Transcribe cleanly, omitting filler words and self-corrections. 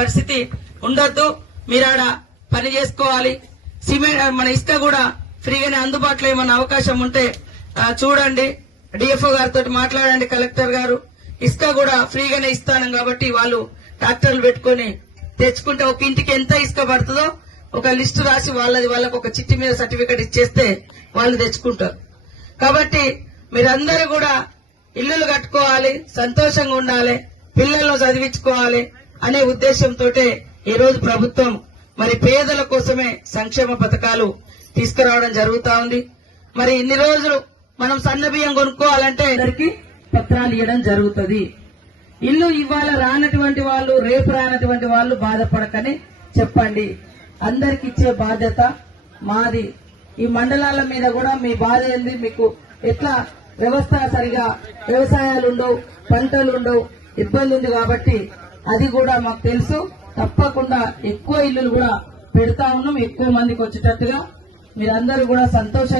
పరిస్థితి ఉండొద్దు. మీరాడ పని చేసుకోవాలి. సిమెంట్ మన ఇసుక కూడా ఫ్రీగానే అందుబాటులో ఏమన్నా అవకాశం ఉంటే చూడండి. డిఎఫ్ఓ గారితో మాట్లాడండి. కలెక్టర్ గారు ఇసుక కూడా ఫ్రీగానే ఇస్తాను కాబట్టి వాళ్ళు ట్రాక్టర్లు పెట్టుకుని తెచ్చుకుంటే ఒక ఇంటికి ఎంత ఇసుక పడుతుందో ఒక లిస్టు రాసి వాళ్ళకు ఒక చిట్టి మీద సర్టిఫికెట్ ఇచ్చేస్తే వాళ్ళు తెచ్చుకుంటారు. కాబట్టి మీరందరూ కూడా ఇల్లులు కట్టుకోవాలి, సంతోషంగా ఉండాలి, పిల్లలను చదివించుకోవాలి అనే ఉద్దేశంతో ఈ రోజు ప్రభుత్వం మరి పేదల కోసమే సంక్షేమ పథకాలు తీసుకురావడం జరుగుతా ఉంది. మరి ఇన్ని రోజులు మనం సన్న బియ్యం కొనుక్కోవాలంటే అందరికి పత్రాలు ఇవ్వడం జరుగుతుంది. ఇల్లు ఇవాళ రానటువంటి వాళ్ళు, రేపు రానటువంటి వాళ్ళు బాధపడకని చెప్పండి. అందరికి ఇచ్చే బాధ్యత మాది. ఈ మండలాల మీద కూడా మీ బాధ ఏంది, మీకు ఎట్లా వ్యవస్థ సరిగా వ్యవసాయాలు ఉండవు, పంటలు ఉండవు, ఇబ్బంది ఉంది కాబట్టి అది కూడా మాకు తెలుసు. తప్పకుండా ఎక్కువ ఇల్లులు కూడా పెడతా ఉన్నాం, ఎక్కువ మందికి వచ్చేటట్టుగా. మీరందరూ కూడా సంతోషంగా